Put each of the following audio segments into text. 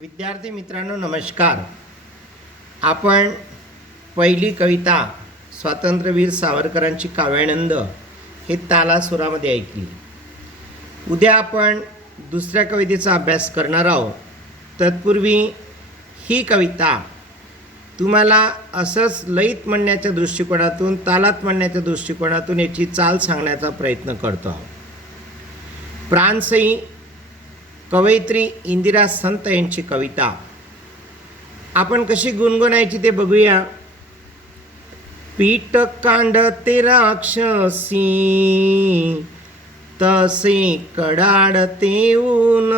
विद्यार्थी मित्रांनो नमस्कार। आपण पहिली कविता स्वातंत्र्यवीर सावरकरांची काव्यानंद हे तालासुरामध्ये ऐकली। उद्या आपण दुसऱ्या कवितेचा अभ्यास करणार आहोत। तत्पूर्वी ही कविता तुम्हाला असंच लयीत म्हणण्याच्या दृष्टिकोनातून तालात म्हणण्याच्या दृष्टिकोनातून याची चाल सांगण्याचा प्रयत्न करतो आहोत। प्राणसई कवयित्री इंदिरा संत यांची कविता आपण कशी गुणगुणायची ते बघूया। पीठ कांडते राक्षसी तसे कडाडते ऊन,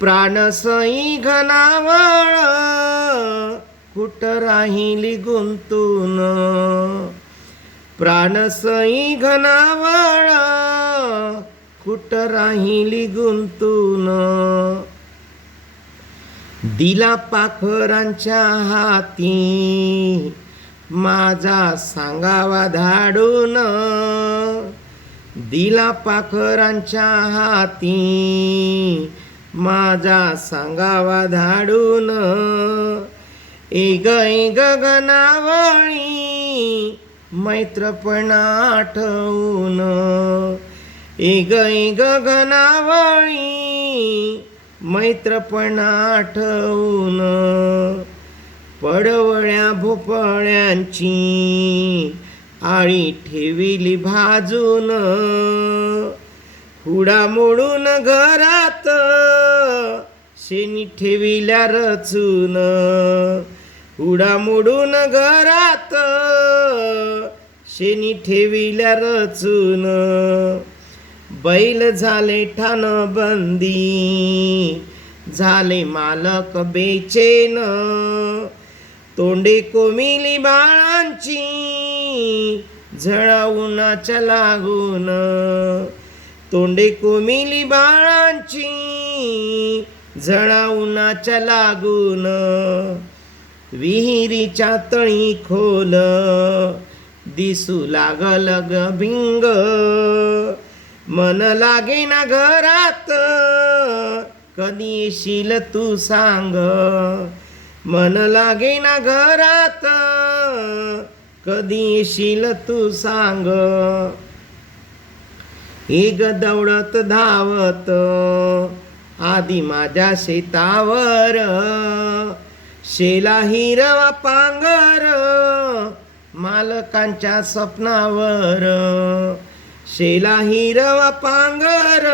प्राणसई घनावळ कुठ राहिली गुंतून, प्राणसई घनावळ कुठ राहिली गुंतून, दिला पाखरांच्या हाती माझा सांगावा धाडून, दिला पाखरांच्या हाती माझा सांगावा धाडून, एग गगनावळी मैत्रपणा आठवून, एग गगनावळी मैत्रपणा आठवून, पडवळ्या भोपळ्यांची आळी ठेविली भाजून, हुडा मोडून घरात शेणी ठेविल्या रचून, हुडा मोडून घरात शेणी ठेविल्या रचून, बैल झाले ठाण बंदी झाले मालक बेचैन, तोंडे कोमिली बाळांची झळा उन्हाच्या लागून, तोंडे कोमिली बाळांची झळा उन्हाच्या लागून, विहिरीच्या तळी खोल दिसू लागल ग भिंग, मन लागे ना घरात कधी येशील तू सांग, मन लागे ना घरात कधी येशील तू सांग, एक दौडत धावत आधी माझ्या शेतावर शेला हिरवा पांगर मालकांच्या स्वप्नावर, शेला हिरवा पांगर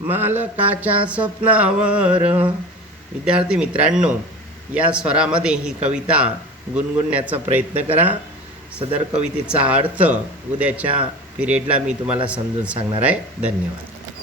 मालकाच्या स्वप्नावर। विद्यार्थी मित्रांनो या स्वरामध्ये ही कविता गुणगुणण्याचा प्रयत्न करा। सदर कवितेचा अर्थ उद्याच्या पिरियडला मी तुम्हाला समजून सांगणार आहे। धन्यवाद।